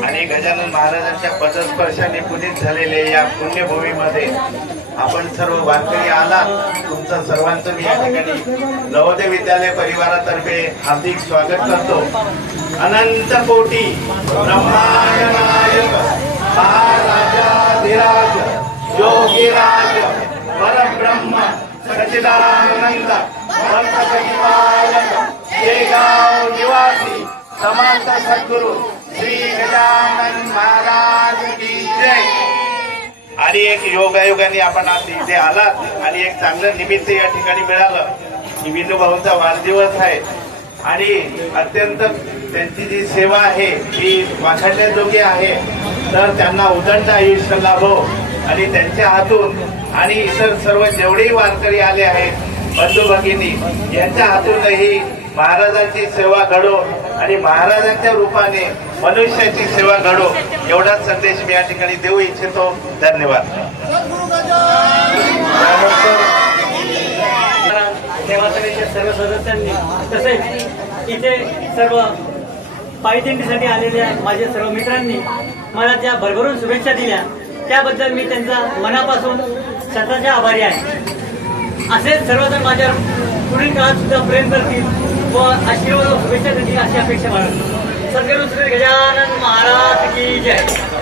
आणि गजानन महाराजांच्या पदस्पर्शाने पुनीत झालेले या पुण्यभूमीमध्ये आपण सर्व वारकरी आला. तुमचं सर्वांचं मी या ठिकाणी नवोदय विद्यालय परिवारातर्फे हार्दिक स्वागत करतो. अनंत कोटी ब्रह्मांड नायक महाराजाधिराज योगीराज परब्रह्म सच्चिदानंद शेगाव निवासी समर्थ सद्गुरु श्री गजानन महाराज की जय. आणि एक योगायोगाने आपण आज इथे आलात आणि एक चांगलं निमित्त या ठिकाणी मिळालं की विनोभाऊंचा वाढदिवस आहे आणि अत्यंत त्यांची जी सेवा आहे ती वाखाणण्याजोगी आहे. तर त्यांना उदंड आयुष्य लाभो आणि त्यांच्या हातून आणि इतर सर्व जेवढेही वारकरी आले आहेत बंधू भगिनी यांच्या हातूनही महाराजांची सेवा घडो आणि महाराजांच्या रूपाने मनुष्याची सेवा घडो एवढाच संदेश मी या ठिकाणी देऊ इच्छितो. धन्यवाद. सेवा समितीच्या सर्व सदस्यांनी तसेच इथे सर्व पायदिंडीसाठी आलेल्या माझ्या सर्व मित्रांनी मला ज्या भरभरून शुभेच्छा दिल्या त्याबद्दल मी त्यांचा मनापासून स्वतःचे आभारी आहे. असेच सर्वजण माझ्या पुढील काळात सुद्धा प्रेम करतील व आशीर्वाद व शुभेच्छा देतील अशी अपेक्षा बाळगतो. सद्गुरु श्री गजानन महाराज की जय.